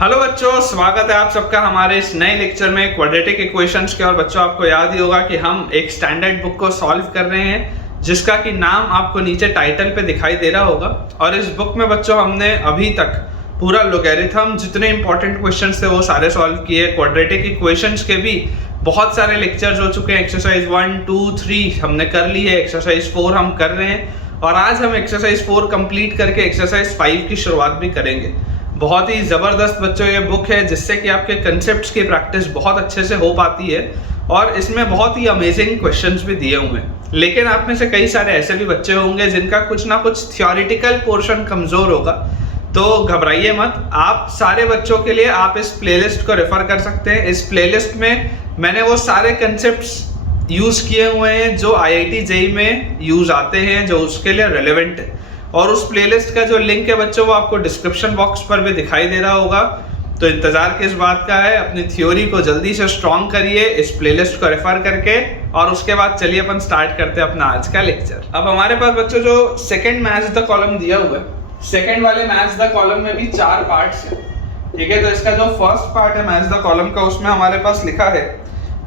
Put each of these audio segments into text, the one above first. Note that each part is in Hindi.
हेलो बच्चों, स्वागत है आप सबका हमारे इस नए लेक्चर में क्वाड्रेटिक इक्वेशंस के। और बच्चों, आपको याद ही होगा कि हम एक स्टैंडर्ड बुक को सॉल्व कर रहे हैं जिसका कि नाम आपको नीचे टाइटल पे दिखाई दे रहा होगा। और इस बुक में बच्चों हमने अभी तक पूरा लोगैरिथम जितने इंपॉर्टेंट क्वेश्चंस थे वो सारे सॉल्व किए। क्वाड्रेटिक इक्वेशंस के भी बहुत सारे लेक्चर्स हो चुके हैं। एक्सरसाइज 1, 2, 3 हमने कर ली है, एक्सरसाइज 4 हम कर रहे हैं और आज हम एक्सरसाइज 4 कंप्लीट करके एक्सरसाइज 5 की शुरुआत भी करेंगे। बहुत ही ज़बरदस्त बच्चों ये बुक है जिससे कि आपके कंसेप्ट्स की प्रैक्टिस बहुत अच्छे से हो पाती है और इसमें बहुत ही अमेजिंग क्वेश्चंस भी दिए हुए हैं। लेकिन आप में से कई सारे ऐसे भी बच्चे होंगे जिनका कुछ ना कुछ थियोरिटिकल पोर्शन कमज़ोर होगा, तो घबराइए मत। आप सारे बच्चों के लिए आप इस प्लेलिस्ट को रेफर कर सकते हैं। इस प्लेलिस्ट में मैंने वो सारे कंसेप्ट्स यूज़ किए हुए हैं जो IIT JEE में यूज़ आते हैं, जो उसके लिए रेलेवेंट है। और उस प्लेलिस्ट का जो लिंक है बच्चों वो आपको डिस्क्रिप्शन बॉक्स पर भी दिखाई दे रहा होगा। तो इंतजार किस बात का है, अपनी थ्योरी को जल्दी से स्ट्रॉन्ग करिए इस प्लेलिस्ट को रेफर करके। और उसके बाद चलिए अपन स्टार्ट करते हैं अपना आज का लेक्चर। अब हमारे पास बच्चों जो सेकंड मैच द कॉलम दिया हुआ है, सेकंड वाले मैच द कॉलम में भी 4 पार्ट्स है, ठीक है। तो इसका जो फर्स्ट पार्ट है मैच द कॉलम का, उसमें हमारे पास लिखा है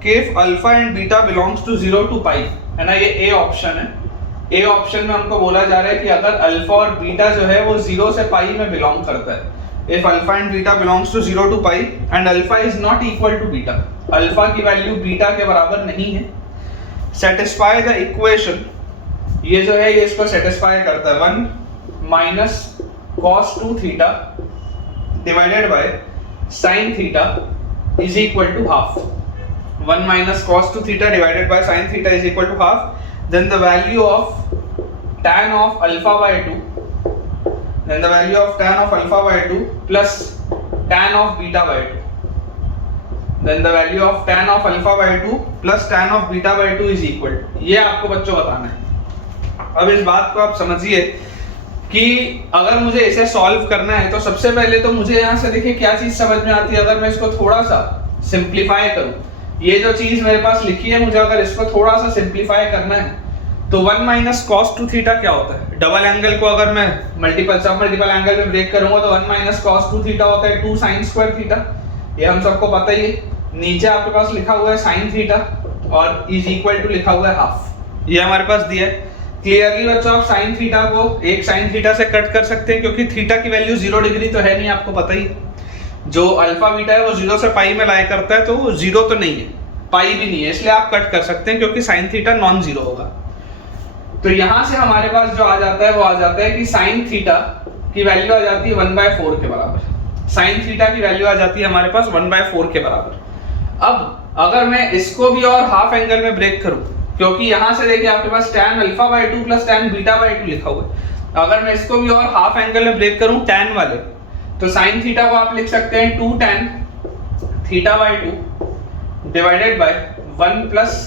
कि if alpha and beta belongs to 0 to pi, है ना। ये ए ऑप्शन है। ए ऑप्शन में हमको बोला जा रहा है कि अगर अल्फा और बीटा जो है वो 0 से पाई में बिलोंग करता है। If alpha and beta belongs to 0 to pi and alpha is not equal to beta, alpha की वैल्यू बीटा के बराबर नहीं है। सेटिस्फाई द इक्वेशन, ये जो है ये इसको सेटिस्फाई करता है। 1 minus cos 2 theta divided by sin theta is equal to half. 1 minus cos 2 theta divided by sin theta is equal to half. Then the value of tan of alpha by 2, then the value of tan of alpha by 2 plus tan of beta by 2, then the value of tan of alpha by 2 plus tan of beta by 2 is equal to, ये आपको बच्चों बताना है। अब इस बात को आप समझिए कि अगर मुझे इसे सॉल्व करना है तो सबसे पहले तो मुझे यहाँ से देखिए क्या चीज समझ में आती है। अगर मैं इसको थोड़ा सा सिंप्लीफाई करूं, ये जो चीज मेरे पास लिखी है, मुझे अगर इसको थोड़ा सा सिंप्लीफाई करना है तो 1 minus cos 2 थीटा क्या होता है। डबल एंगल को अगर मैं सब मल्टीपल एंगल में ब्रेक करूंगा तो 1 minus cos 2 थीटा होता है 2 sin स्क्वायर थीटा। ये हम सबको पता ही है। नीचे आपके पास लिखा हुआ है sin थीटा और इज इक्वल टू लिखा हुआ है हाफ। ये हमारे पास दिया है। क्लियरली बच्चों आप sin थीटा को एक sin थीटा से कट कर सकते हैं क्योंकि थीटा की वैल्यू 0 डिग्री तो है नहीं, आपको पता ही है। जो अल्फा बीटा है वो 0 से पाई में लाई करता है, तो वो 0 तो नहीं है, पाई भी नहीं है, इसलिए आप कट कर सकते हैं क्योंकि sin थीटा नॉन जीरो होगा। तो यहां से हमारे पास जो आ जाता है वो आ जाता है कि sin थीटा की वैल्यू आ जाती है 1/4 के बराबर। sin थीटा की वैल्यू आ जाती है हमारे पास 1/4 के बराबर। अब अगर मैं इसको भी और हाफ एंगल में ब्रेक करूं, क्योंकि यहां से देखिए आपके पास tan alpha by 2 plus tan beta by 2 लिखा हुआ है। अगर मैं इसको भी और हाफ एंगल में ब्रेक करूं tan वाले, तो sin थीटा को आप लिख सकते हैं 2 tan theta by 2 divided by 1 plus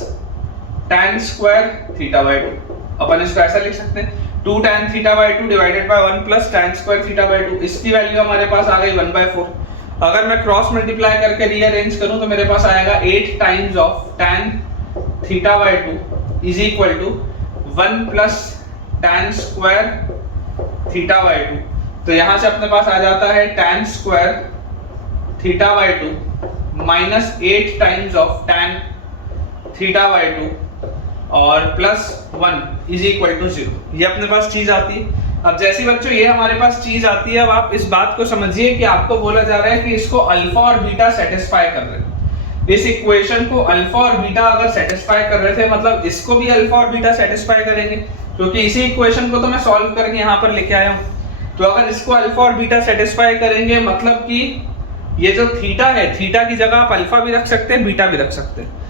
tan square theta by 2। अपन इसको ऐसा लिख सकते हैं 2 tan theta by 2 divided by 1 plus tan square theta by 2। इसकी वैल्यू हमारे पास आ गई 1/4। अगर मैं क्रॉस मल्टीप्लाई करके रीअरेंज करूं तो मेरे पास आएगा 8 times of tan theta by 2 is equal to 1 plus tan square theta by 2। तो यहां से अपने पास आ जाता है tan square theta by 2 minus 8 times of tan theta by 2 और प्लस 1 इज इक्वल टू 0। ये अपने पास चीज आती है। अब जैसी बच्चों ये हमारे पास चीज आती है, अब आप इस बात को समझिए कि आपको बोला जा रहा है कि इसको अल्फा और बीटा सेटिस्फाई कर रहे हैं। इस इक्वेशन को अल्फा और बीटा अगर सेटिस्फाई कर रहे थे, मतलब इसको भी अल्फा और बीटा सेटिस्फाई करेंगे, क्योंकि इसी इक्वेशन को तो मैं सॉल्व करके यहाँ पर लेके आया हूँ। तो अगर इसको अल्फा और बीटा सेटिस्फाई करेंगे, मतलब कि ये जो थीटा है, थीटा की जगह आप अल्फा भी रख सकते हैं, बीटा भी रख सकते हैं।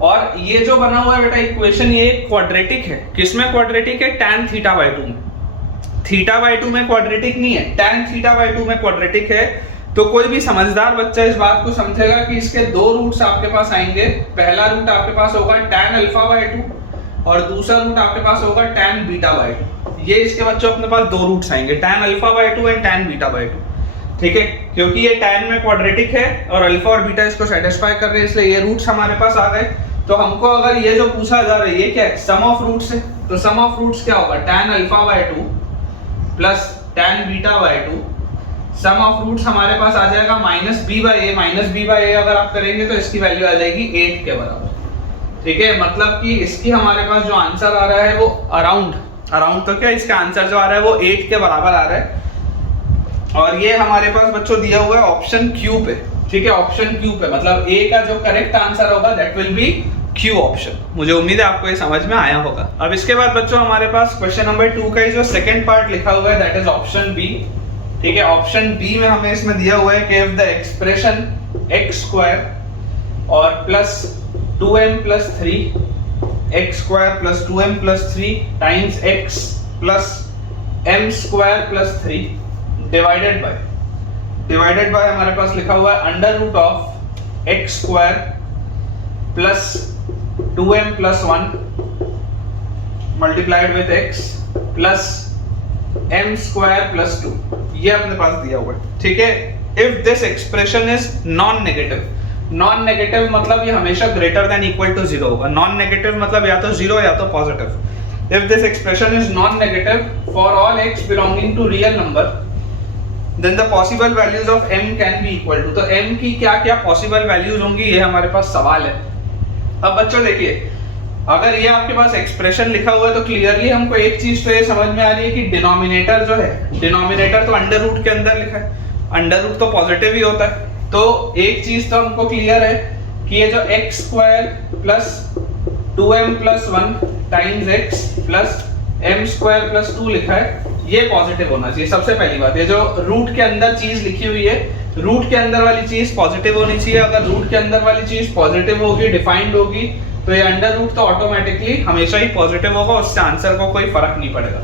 और ये जो बना हुआ है बेटा इक्वेशन, ये क्वाड्रेटिक है। किसमें क्वाड्रेटिक है? tan थीटा बाय 2 में। थीटा बाय 2 में क्वाड्रेटिक नहीं है, tan थीटा बाय 2 में क्वाड्रेटिक है। तो कोई भी समझदार बच्चा इस बात को समझेगा कि इसके 2 रूट्स आपके पास आएंगे। पहला रूट आपके पास होगा tan अल्फा बाय 2 और दूसरा रूट आपके पास होगा tan बीटा बाय 2। ये इसके बच्चों अपने पास 2 रूट्स आएंगे, tan alpha by 2 and tan beta by 2, ठीक है। क्योंकि ये tan में क्वाड्रेटिक है और अल्फा और बीटा इसको सेटिस्फाई कर रहे हैं, इसलिए ये रूट्स हमारे पास आ गए। तो हमको अगर ये जो पूछा जा रहा है ये क्या है, सम ऑफ रूट्स है, तो सम ऑफ रूट्स क्या होगा, tan alpha by 2 plus tan beta by 2 sum of roots हमारे पास आ जाएगा माइनस बी बाई ए अगर आप करेंगे तो इसकी वैल्यू आ जाएगी 8 के बराबर। ठीक है, मतलब कि इसकी हमारे पास जो आंसर आ रहा है वो अराउंड तो क्या, इसका आंसर जो आ रहा है वो 8 के बराबर आ रहा है। और ये हमारे पास बच्चों दिया हुआ है ऑप्शन क्यू पे। ठीक है, ऑप्शन क्यू पे मतलब ए का जो करेक्ट आंसर होगा that will be Q option. मुझे उम्मीद है आपको ये समझ में आया होगा। अब इसके बाद बच्चों हमारे पास क्वेश्चन नंबर 2 का जो सेकंड पार्ट लिखा हुआ है दैट इज ऑप्शन बी। ठीक है, ऑप्शन बी में हमें इसमें दिया हुआ है कि if the expression x square और plus 2m plus 3 x square plus 2m plus 3 times x plus m square plus 3 divided by हमारे पास लिखा हुआ है under root of x square plus 2m plus 1 multiplied with x plus m square plus 2, ये अपने पास दिया हुआ है। ठीक है, if this expression is non negative मतलब ये हमेशा ग्रेटर देन इक्वल टू 0 होगा। नॉन नेगेटिव मतलब या तो 0 या तो positive. If this expression is non negative for all x belonging to real number then the possible values of m can be equal to, तो m की क्या पॉसिबल वैल्यूज होंगी ये हमारे पास सवाल है। अब बच्चों देखिए, अगर ये आपके पास एक्सप्रेशन लिखा हुआ है तो क्लियरली हमको एक चीज तो ये समझ में आ रही है कि डिनोमिनेटर जो है, डिनोमिनेटर तो अंडर रूट के अंदर लिखा है, अंडर रूट तो पॉजिटिव ही होता है। तो एक चीज तो हमको क्लियर है कि ये जो x square plus 2m plus 1 times x plus m square plus 2 लिखा है ये पॉजिटिव होना चाहिए। सबसे पहली बात, ये जो रूट के अंदर चीज लिखी हुई है, रूट के अंदर वाली चीज पॉजिटिव होनी चाहिए। अगर रूट के अंदर वाली चीज पॉजिटिव होगी, डिफाइंड होगी, तो ये अंडर रूट तो ऑटोमेटिकली हमेशा ही पॉजिटिव होगा, उससे आंसर को कोई फर्क नहीं पड़ेगा।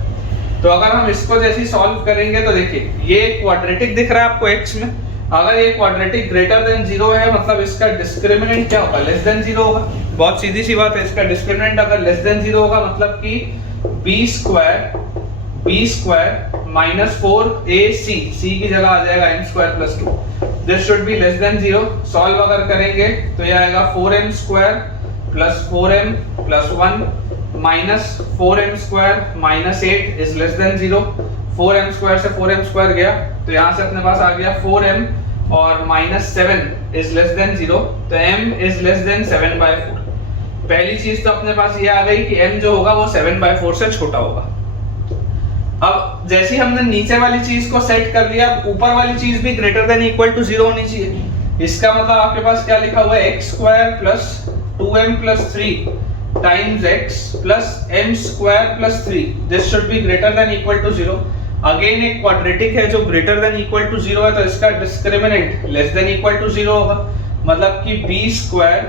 तो अगर हम इसको जैसे सॉल्व करेंगे तो देखिए ये क्वाड्रेटिक दिख रहा है आपको x में, अगर ये क्वाड्रेटिक ग्रेटर देन 0 है मतलब इसका डिस्क्रिमिनेंट क्या होगा, लेस देन 0 होगा। बहुत सीधी सी बात है, इसका डिस्क्रिमिनेंट अगर लेस देन 0 होगा मतलब कि b square minus 4ac, c की जगह आ जाएगा m square plus 2, this should be less then 0। Solve अगर करेंगे तो ये आएगा 4m square plus 4m plus 1 minus 4m square minus 8 is less then 0। 4m square से 4m स्क्वायर गया तो यहाँ से अपने पास आ गया 4m और माइनस 7 इज लेस देन 0, तो m इज लेस देन 7/4। पहली चीज तो अपने पास ये आ गई कि m जो होगा वो 7/4 से छोटा होगा। अब जैसे हमने नीचे वाली चीज को सेट कर लिया, ऊपर वाली चीज भी ग्रेटर देन इक्वल टू 0 होनी चाहिए। इसका मतलब आपके पास क्या लिखा हुआ है, x square plus 2m plus 3 times x plus m square plus 3, this should be greater than equal to 0। Again एक क्वाड्रेटिक है जो ग्रेटर देन इक्वल टू 0 है तो इसका discriminant less than equal to 0 होगा, मतलब कि b स्क्वायर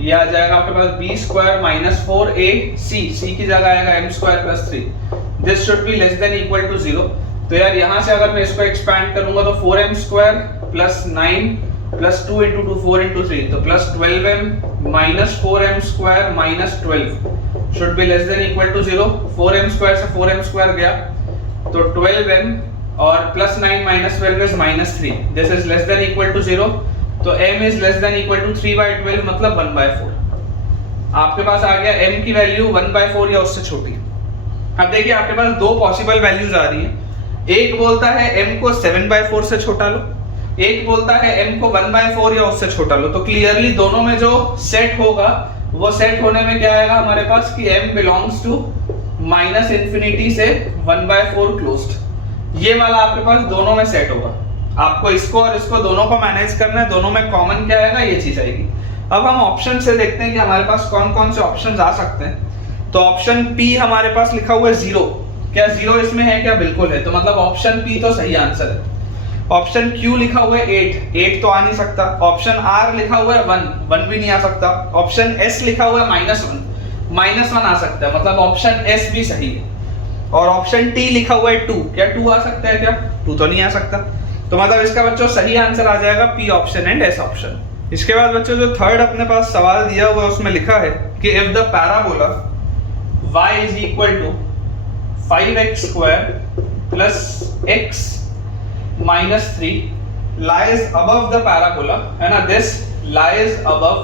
ये आ जाएगा आपके पास b square minus 4ac, c की जगह आएगा m square plus 3, this should be less than equal to 0। तो यार यहाँ से अगर मैं इसको एक्सपैंड करूंगा तो 4m square plus 9 plus 2 into 2 4 into 3 तो plus 12m minus 4m square minus 12 should be less than equal to 0। 4m square से 4m स्क्वायर गया तो 12m और plus 9 minus 12 is minus 3, this is less than equal to 0। तो m is less than equal to 3/12 मतलब 1/4। आपके पास आ गया m की वैल्यू 1/4 या उससे छोटी। अब देखिए आपके पास दो पॉसिबल वैल्यूज आ रही है, एक बोलता है m को 7/4 से छोटा लो, एक बोलता है m को 1/4 या उससे छोटा लो। तो क्लियरली दोनों में जो सेट होगा वो सेट होने में क्या आएगा हमारे पास कि m belongs to minus infinity से 1/4 क्लोज्ड, ये वाला आपके पास दोनों में सेट होगा। आपको इसको और इसको दोनों को मैनेज करना है, दोनों में कॉमन क्या आएगा ये चीज आएगी। अब हम ऑप्शन से देखते हैं कि हमारे पास कौन कौन से ऑप्शन आ सकते हैं। तो ऑप्शन P हमारे पास लिखा हुआ है 0, क्या 0 इसमें है क्या, बिल्कुल है, तो मतलब ऑप्शन P तो सही आंसर है। ऑप्शन Q लिखा हुआ है 8 तो आ नहीं सकता। ऑप्शन R लिखा हुआ है 1 भी नहीं आ सकता। ऑप्शन S लिखा हुआ है -1 आ सकता है, मतलब ऑप्शन S भी सही है। और ऑप्शन T लिखा हुआ है 2, क्या 2 आ सकता है क्या, 2 तो नहीं आ सकता। तो मतलब इसका बच्चों सही आंसर आ जाएगा P option and S option. इसके बाद बच्चों जो थर्ड अपने पास सवाल दिया हुआ है उसमें लिखा है कि if the parabola y is equal to 5x square plus x minus 3 lies above the parabola, है ना, this lies above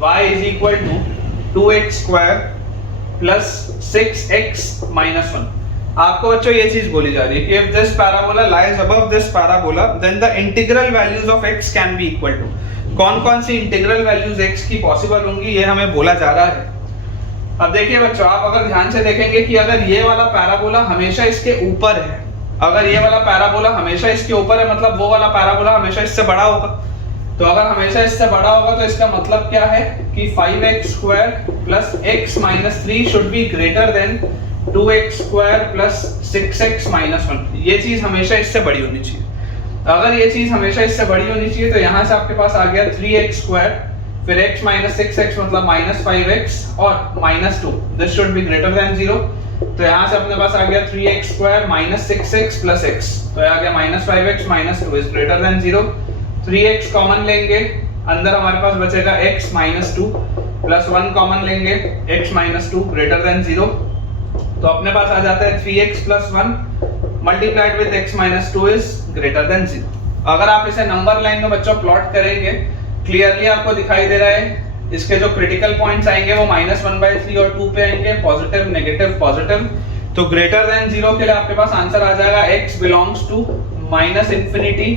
y is equal to 2x square plus 6x minus 1। आपको बच्चों ये चीज बोली जा रही है कि if this parabola lies above this parabola then the integral values of x can be equal to, कौन कौन सी इंटीग्रल वैल्यूज x की पॉसिबल होंगी ये हमें बोला जा रहा है। अब देखिए बच्चों, आप अगर ध्यान से देखेंगे कि अगर ये वाला पैराबोला हमेशा इसके ऊपर है, अगर ये वाला पैराबोला हमेशा इसके ऊपर है मतलब वो वाला पैराबोला हमेशा इससे बड़ा होगा। तो अगर हमेशा इससे बड़ा होगा तो इसका मतलब क्या है कि 5x² plus x minus 3 should be greater then 2x² plus 6x minus 1। ये चीज हमेशा इससे बड़ी होनी चाहिए। अगर ये चीज हमेशा इससे बड़ी होनी चाहिए तो यहाँ से आपके पास आ गया 3x², फिर x माइनस 6x मतलब माइनस 5x और minus 2, this should be greater then 0। तो यहाँ से अपने पास आ गया 3x² minus 6x plus x, तो आ गया minus 5x minus 2 is greater than 0। 3x common लेंगे, अंदर हमारे पास बचेगा x माइनस 2 प्लस 1 कॉमन लेंगे, x माइनस 2 ग्रेटर देन 0। तो अपने पास आ जाता है 3x plus 1 multiplied with x minus 2 is greater than 0। अगर आप इसे नंबर लाइन में बच्चों प्लॉट करेंगे, क्लियरली आपको दिखाई दे रहा है इसके जो क्रिटिकल पॉइंट्स आएंगे वो -1/3 और 2 पे आएंगे, पॉजिटिव नेगेटिव पॉजिटिव। तो ग्रेटर देन 0 के लिए आपके पास आंसर आ जाएगा x बिलोंग्स टू -इंफिनिटी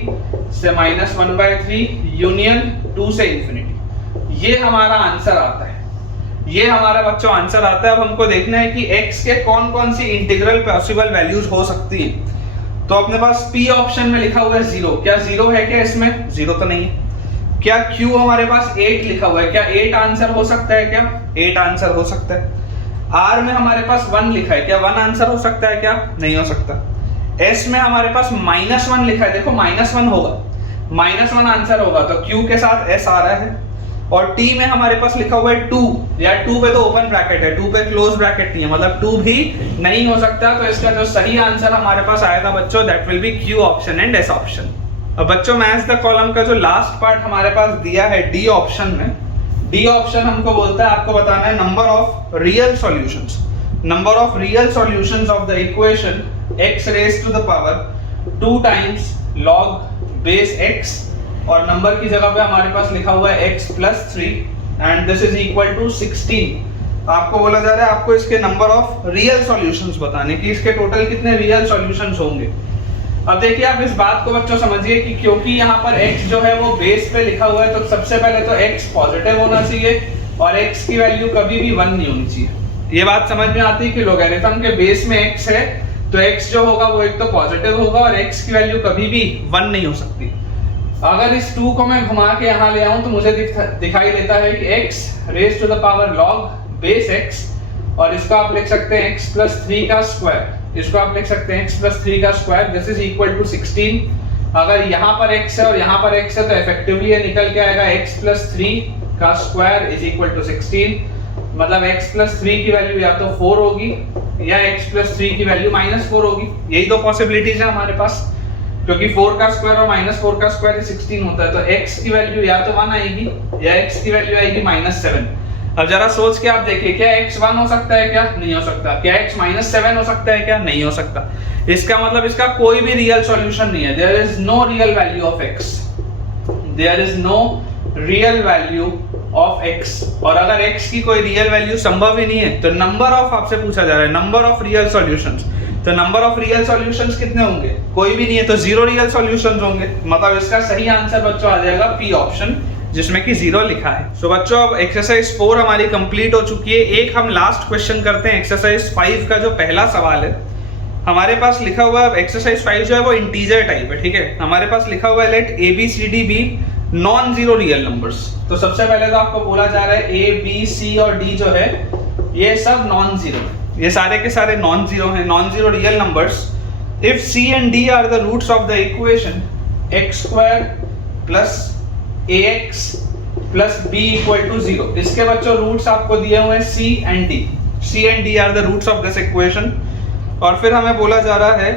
से -1/3 यूनियन 2 से इंफिनिटी। ये हमारा आंसर आता है, ये हमारा बच्चों आंसर आता है। अब हमको देखना है कि x के कौन कौन सी इंटीग्रल पॉसिबल वैल्यूज हो सकती हैं। तो अपने पास P ऑप्शन में लिखा हुआ है 0, क्या 0 है क्या इसमें? 0 तो नहीं है। क्या Q हमारे पास 8 लिखा हुआ है, क्या 8 आंसर हो सकता है? क्या 8 आंसर हो सकता है। R में हमारे पास 1 लिखा है, क्या 1 आंसर हो सकता है? क्या नहीं हो सकता। S में हमारे पास -1 लिखा है, देखो -1 होगा, -1 आंसर होगा, तो Q के साथ S आ रहा है। और T में हमारे पास लिखा हुआ है 2, या 2 पे तो ओपन ब्रैकेट है, 2 पे क्लोज ब्रैकेट नहीं है, मतलब 2 भी नहीं हो सकता। तो इसका जो सही आंसर हमारे पास आएगा बच्चों that will be Q option and S option. अब बच्चों मैच द कॉलम का जो लास्ट पार्ट हमारे पास दिया है D ऑप्शन में, D ऑप्शन हमको बोलता है आपको बताना है number of real solutions, number of real solutions of the equation x raise to the power 2 times log base x, और नंबर की जगह पे हमारे पास लिखा हुआ है x plus 3 and this is equal to 16। आपको बोला जा रहा है आपको इसके नंबर ऑफ रियल सॉल्यूशंस बताने कि इसके टोटल कितने रियल सॉल्यूशंस होंगे। अब देखिए आप इस बात को बच्चों समझिए कि क्योंकि यहाँ पर x जो है वो बेस पे लिखा हुआ है तो सबसे पहले तो x पॉजिटिव होना चाहिए और x की वैल्यू कभी भी 1 नहीं होनी चाहिए। ये बात समझ में आती है कि लोगैरिथम के बेस में x है तो x जो होगा वो एक तो पॉजिटिव होगा और x की वैल्यू कभी भी 1 नहीं हो सकती। अगर इस 2 को मैं घुमा के यहाँ ले आऊं तो मुझे दिखाई देता है कि x raise to the power log base x, और इसको आप लिख सकते हैं x प्लस 3 का स्क्वायर, इसको आप लिख सकते हैं x प्लस 3 का square, this is equal to 16। अगर यहाँ पर x है और यहाँ पर x है तो इफेक्टिवली ये निकल के आएगा x प्लस 3 का स्क्वायर इज इक्वल टू 16, मतलब x प्लस 3 की वैल्यू या तो 4 होगी या x प्लस 3 की वैल्यू -4 होगी। यही दो पॉसिबिलिटीज है हमारे पास, क्योंकि 4 का स्क्वायर और -4 का स्क्वायर 16 होता है, तो x की वैल्यू या तो 1 आएगी या x की वैल्यू आएगी -7। अब जरा सोच के आप देखिए, क्या x 1 हो सकता है? क्या नहीं हो सकता। क्या x -7 हो सकता है? क्या नहीं हो सकता। इसका मतलब इसका कोई भी रियल सॉल्यूशन नहीं है। There is no real value of x, there is no real value of x। और अगर x की कोई रियल वैल्यू संभव ही नहीं है तो नंबर ऑफ आपसे पूछा जा रहा है नंबर ऑफ रियल सॉल्यूशंस, तो नंबर ऑफ रियल सॉल्यूशंस कितने होंगे? कोई भी नहीं है, तो 0 रियल सॉल्यूशंस होंगे। मतलब इसका सही आंसर बच्चों आ जाएगा P ऑप्शन, जिसमें कि 0 लिखा है। सो बच्चों अब एक्सरसाइज 4 हमारी कंप्लीट हो चुकी है। एक हम लास्ट क्वेश्चन करते हैं, एक्सरसाइज 5 का जो पहला सवाल है हमारे पास लिखा हुआ है। एक्सरसाइज 5 जो है वो इंटीजर टाइप है, ठीक है। हमारे पास लिखा हुआ है let ABCD be non zero real numbers. तो सबसे पहले तो आपको बोला जा रहा है A B C और D जो है ये सब नॉन जीरो है, ये सारे के सारे नॉन जीरो हैं, non zero real numbers. If C and D are the roots of the equation x² plus ax plus b equal to 0, इसके बच्चों रूट्स आपको दिए हुए हैं C and D। C and D are the roots of this equation। और फिर हमें बोला जा रहा है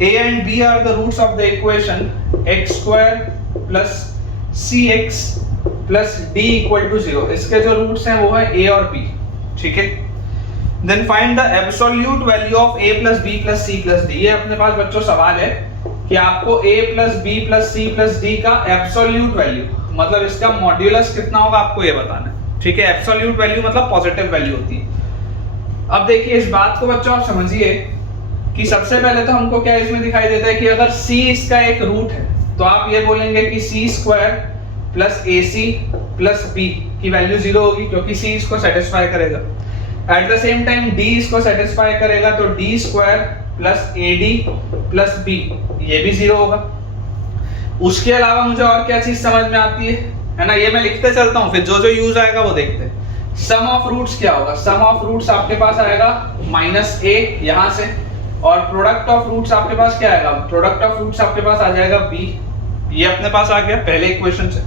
A and B are the roots of the equation x² plus cx plus d equal to 0, इसके जो रूट्स हैं वो है A और B, ठीक है। Then find the absolute value of a plus b plus c plus d। ये अपने पास बच्चों सवाल है कि आपको a plus b plus c plus d का एब्सोल्यूट वैल्यू, मतलब इसका मॉड्यूलस कितना होगा आपको ये बताना है, ठीक है। एब्सोल्यूट वैल्यू मतलब पॉजिटिव वैल्यू होती है। अब देखिए इस बात को बच्चों आप समझिए कि सबसे पहले तो हमको क्या इसमें दिखाई देता है कि अगर c इसका एक रूट है तो आप ये बोलेंगे कि c square plus AC plus B की वैल्यू 0 होगी, क्योंकि c इसको सेटिस्फाई करेगा। At the same time d इसको सेटिस्फाई करेगा, तो d square plus AD plus B ये भी 0 होगा। उसके अलावा मुझे और क्या चीज समझ में आती है ना, ये मैं लिखते चलता हूँ, फिर जो जो यूज आएगा वो देखते हैं। सम ऑफ रूट्स क्या होगा? सम ऑफ रूट्स आपके पास आएगा -a यहाँ से, और प्रोडक्ट ऑफ रूट्स आपके पास क्या आएगा? प्रोडक्ट ऑफ रूट्स आपके पास आ जाएगा b। ये अपने पास आ गया पहले इक्वेशन से।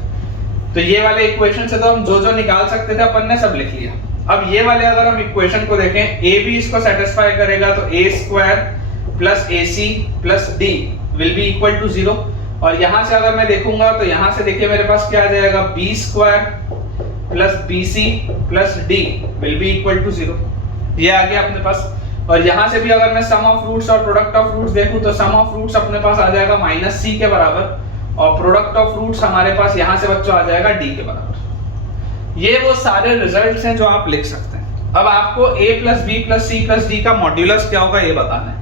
तो ये वाले इक्वेशन से तो हम जो जो निकाल सकते थे अपन ने सब लिख लिया। अब ये वाले अगर हम इक्वेशन को देखें, a भी इसको सेटिस्फाई करेगा, तो a square plus AC plus D will be equal to 0। और यहां से अगर मैं देखूंगा तो यहां से देखिए मेरे पास क्या आ जाएगा? b square plus BC plus D will be equal to 0। ये आ गया अपने पास। और यहां से भी अगर मैं सम ऑफ रूट्स और प्रोडक्ट ऑफ रूट्स देखूं तो सम ऑफ रूट्स अपने पास आ जाएगा -c के बराबर, और प्रोडक्ट ऑफ रूट्स हमारे पास यहां से बच्चों आ जाएगा d के बराबर। ये वो सारे रिजल्ट्स हैं जो आप लिख सकते हैं। अब आपको a plus b plus c plus d का मॉड्यूलस क्या होगा ये बताना है।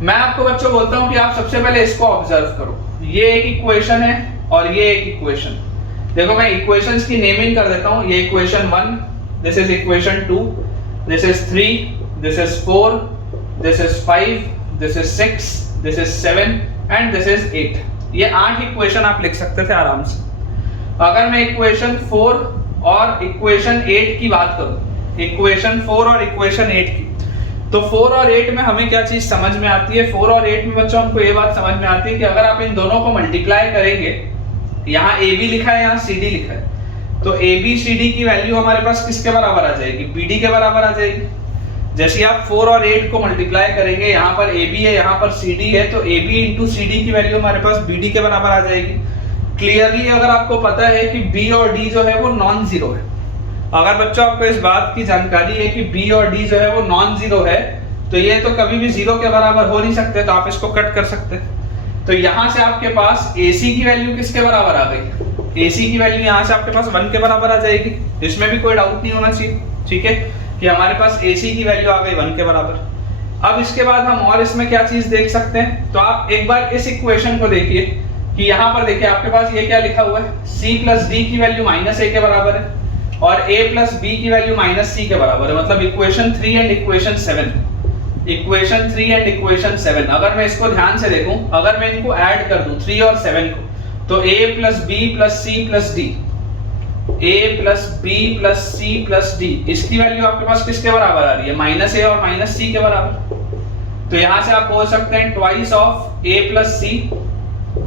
मैं आपको बच्चों बोलता हूं कि आप सबसे पहले इसको ऑब्जर्व करो। ये एक इक्वेशन है और ये एक इक्वेशन। देखो मैं इक्वेशंस की नेमिंग कर देता हूं। ये equation 1, this is equation 2, this is 3, this is 4, this is 5, this is 6, this is 7 and this is 8। ये 8 इक्वेशन आप लिख सकते थे आराम से। अगर मैं इक्वेशन 4 और इक्वेशन 8 की बात करूं, इक्वेशन 4 और इक्वेशन 8 की, तो 4 और 8 में हमें क्या चीज समझ में आती है? 4 और 8 में बच्चों हमको ये बात समझ में आती है कि अगर आप इन दोनों को मल्टीप्लाई करेंगे, यहाँ AB लिखा है, यहाँ CD लिखा है, तो ABCD की वैल्यू हमारे पास किसके बराबर आ जाएगी? BD के बराबर आ जाएगी। जैसे आप 4 और 8 को मल्टीप्लाई करेंगे, यहाँ पर AB है, यहाँ पर CD है, तो AB इंटू CD की वैल्यू हमारे पास BD के बराबर आ जाएगी। क्लियरली अगर आपको पता है कि B और D जो है वो नॉन जीरो है, अगर बच्चों आपको इस बात की जानकारी है कि B और D जो है वो नॉन जीरो है, तो ये तो कभी भी 0 के बराबर हो नहीं सकते, तो आप इसको कट कर सकते हैं। तो यहाँ से आपके पास AC की वैल्यू किसके बराबर आ गई? AC की वैल्यू यहाँ से आपके पास 1 के बराबर आ जाएगी। इसमें भी कोई डाउट नहीं होना चाहिए, ठीक है, कि हमारे पास AC की वैल्यू आ गई 1 के बराबर। अब इसके बाद हम और इसमें क्या चीज देख सकते हैं? तो आप एक बार इस इक्वेशन को देखिए कि यहाँ पर देखिए आपके पास ये क्या लिखा हुआ है? C प्लस D की वैल्यू -a के बराबर है, और a प्लस b की वैल्यू -c के बराबर है। मतलब equation 3 and equation 7, equation 3 and equation 7, अगर मैं इसको ध्यान से देखूं, अगर मैं इनको ऐड कर दूं 3 और 7 को, तो a plus b plus c plus d, a plus b plus c plus d, इसकी वैल्यू आपके पास किसके बराबर आ रही है? -a और -c के बराबर। तो यहां से आप बोल सकते हैं twice of a plus c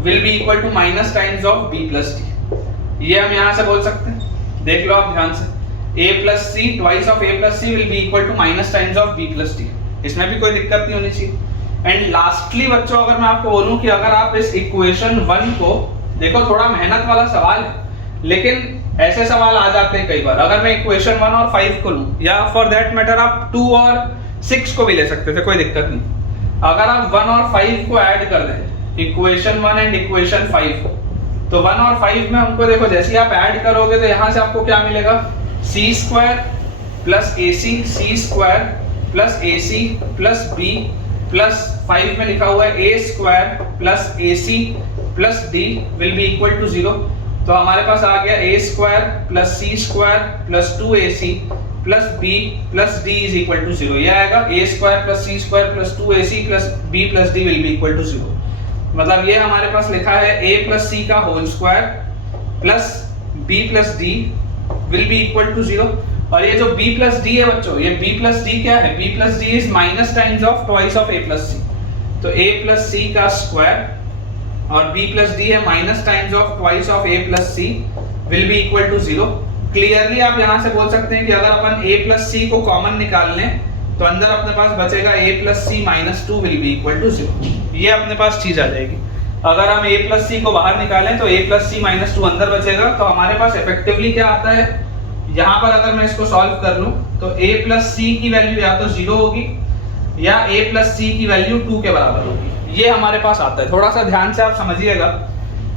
will be equal to minus times of b plus d। ये हम यहां से बोल सकते हैं, देख लो आप ध्यान से, a plus C twice of a plus C will be equal to minus times of b plus d। इसमें भी कोई दिक्कत नहीं होनी चाहिए। एंड लास्टली बच्चों अगर मैं आपको बोलूं कि अगर आप इस इक्वेशन 1 को देखो, थोड़ा मेहनत वाला सवाल है, लेकिन ऐसे सवाल आ जाते हैं कई बार। अगर मैं इक्वेशन 1 और 5 को लूं, या फॉर दैट मैटर आप 2 और 6 को भी ले सकते थे, कोई दिक्कत नहीं। अगर आप 1 और 5 को ऐड कर दें, इक्वेशन 1 एंड इक्वेशन 5, तो 1 और 5 में हमको देखो, जैसे आप ऐड करोगे तो यहाँ से आपको क्या मिलेगा? c square plus AC, c square plus AC plus B plus 5 में लिखा हुआ है a square plus AC plus D will be equal to 0। तो हमारे पास आ गया a square plus c square plus 2AC plus B plus D is equal to 0। यह आएगा a square plus c square plus 2AC plus B plus D will be equal to 0। मतलब ये हमारे पास लिखा है a प्लस c का whole square plus b plus d will be equal to 0। और ये जो b प्लस d है बच्चों, ये b प्लस d क्या है? b plus d is minus times of twice of a plus c। तो a प्लस c का स्क्वायर और b प्लस d है minus times of twice of a plus c will be equal to 0। Clearly आप यहाँ से बोल सकते हैं कि अगर अपन a प्लस c को कॉमन निकाल लें तो अंदर अपने पास बचेगा a plus c minus 2 will be equal to 0। ये अपने पास चीज आ जाएगी। अगर हम a प्लस सी को बाहर निकालें तो a प्लस सी माइनस 2 अंदर बचेगा। तो हमारे पास इफेक्टिवली क्या आता है? यहाँ पर अगर मैं इसको सॉल्व कर लूं तो a प्लस सी की वैल्यू या तो 0 होगी या a प्लस सी की वैल्यू 2 के बराबर होगी। ये हमारे पास आता है। थोड़ा सा ध्यान से आप समझिएगा,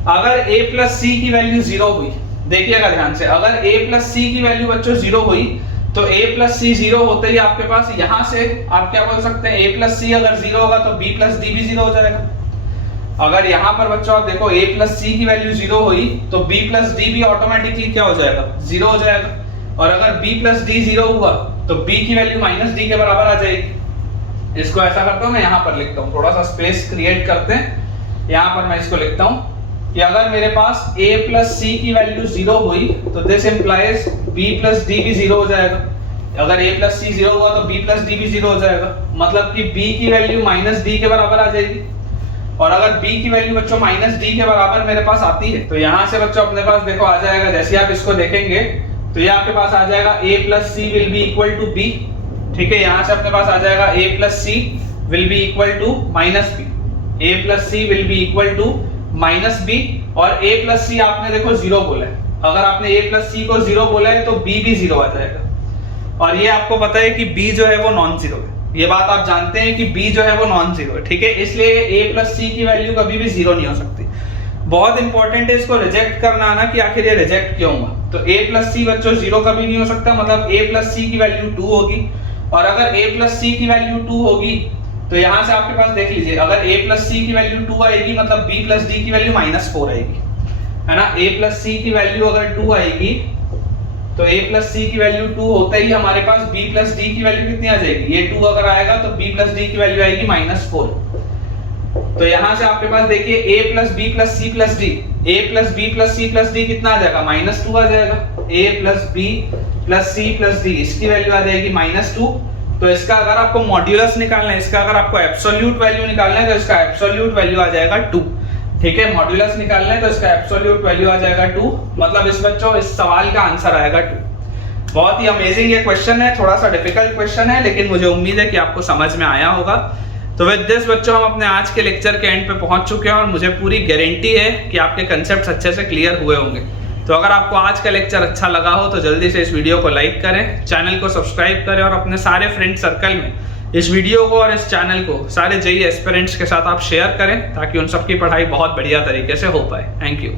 अगर a प्लस सी की वैल्यू 0 हुई, देखिएगा ध्यान से, अगर a प्लस सी की वैल्यू बच्चों 0 हुई तो a प्लस सी 0 होते ही आपके पास यहां से आप क्या बोल सकते हैं, a प्लस सी अगर 0 होगा तो b प्लस डी भी 0 हो जाएगा। अगर यहां पर बच्चों आप देखो a प्लस सी की वैल्यू 0 हुई तो b प्लस डी भी ऑटोमेटिकली क्या हो जाएगा, 0 हो जाएगा। और अगर b प्लस डी 0 हुआ तो b की वैल्यू माइनस डी के बराबर आ जाएगी। इसको ऐसा करता हूं, मैं यहां पर लिखता हूं, थोड़ा सा स्पेस क्रिएट करते हैं। यहां पर मैं इसको लिखता हूं कि अगर मेरे पास a प्लस सी की वैल्यू 0 हुई तो this implies b plus D भी 0 हो जाएगा। अगर a प्लस सी 0 हुआ तो b प्लस डी भी 0 हो जाएगा, मतलब कि b की वैल्यू माइनस डी के बराबर आ जाएगी। और अगर b की वैल्यू बच्चों माइनस डी के बराबर मेरे पास आती है तो यहां से बच्चों अपने पास देखो आ जाएगा, जैसे आप इसको देखेंगे तो ये आपके पास आ जाएगा a plus C will be equal to b। ठीक है, यहां से अपने पास आ जाएगा a plus C will be equal to minus b, a plus C will be equal to minus B. और a प्लस सी आपने देखो 0 बोला है, अगर आपने a प्लस सी को 0 बोला है तो b भी 0 आ जाएगा। और ये आपको पता है कि b जो है वो नॉन जीरो है, ये बात आप जानते हैं कि b जो है वो नॉन जीरो है। ठीक है, इसलिए a प्लस सी की वैल्यू कभी भी 0 नहीं हो सकती। बहुत इंपॉर्टेंट है इसको रिजेक्ट करना आना कि आखिर ये रिजेक्ट क्यों हुआ। तो a प्लस सी बच्चों 0 कभी नहीं हो सकता, मतलब a प्लस सी की वैल्यू 2 होगी। और अगर a प्लस सी की वैल्यू 2 होगी तो यहां से आपके पास देख लीजिए, अगर a प्लस सी की वैल्यू 2 आएगी मतलब b प्लस डी की वैल्यू माइनस 4 आएगी, है ना। a प्लस सी की वैल्यू अगर 2 आएगी तो a प्लस सी की वैल्यू 2 होते ही हमारे पास b प्लस डी की वैल्यू कितनी आ जाएगी, ये 2 अगर आएगा तो b प्लस डी की वैल्यू आएगी माइनस 4। तो यहां से आपके पास देखिए a plus b plus c plus d, a plus b plus c plus d कितना आ जाएगा, माइनस 2 आ जाएगा। a plus b plus c plus d इसकी वैल्यू आ जाएगी माइनस 2। तो इसका अगर आपको मॉड्यूलस निकालना है, इसका अगर आपको एब्सोल्यूट वैल्यू निकालना है तो इसका एब्सोल्यूट वैल्यू आ जाएगा 2। ठीक है, मॉड्यूलस निकालना है तो इसका एब्सोल्यूट वैल्यू आ जाएगा 2, मतलब इस बच्चों इस सवाल का आंसर आएगा 2। बहुत ही अमेजिंग ये क्वेश्चन है, थोड़ा सा डिफिकल्ट क्वेश्चन है लेकिन मुझे उम्मीद है कि आपको समझ में आया होगा। तो विद दिस बच्चों हम अपने आज के लेक्चर के एंड पे पहुंच चुके हैं और मुझे पूरी गारंटी है कि आपके कंसेप्ट अच्छे से क्लियर हुए होंगे। तो अगर आपको आज का लेक्चर अच्छा लगा हो तो जल्दी से इस वीडियो को लाइक करें, चैनल को सब्सक्राइब करें और अपने सारे फ्रेंड सर्कल में इस वीडियो को और इस चैनल को सारे जेईई एस्पिरेंट्स के साथ आप शेयर करें ताकि उन सबकी पढ़ाई बहुत बढ़िया तरीके से हो पाए। Thank you.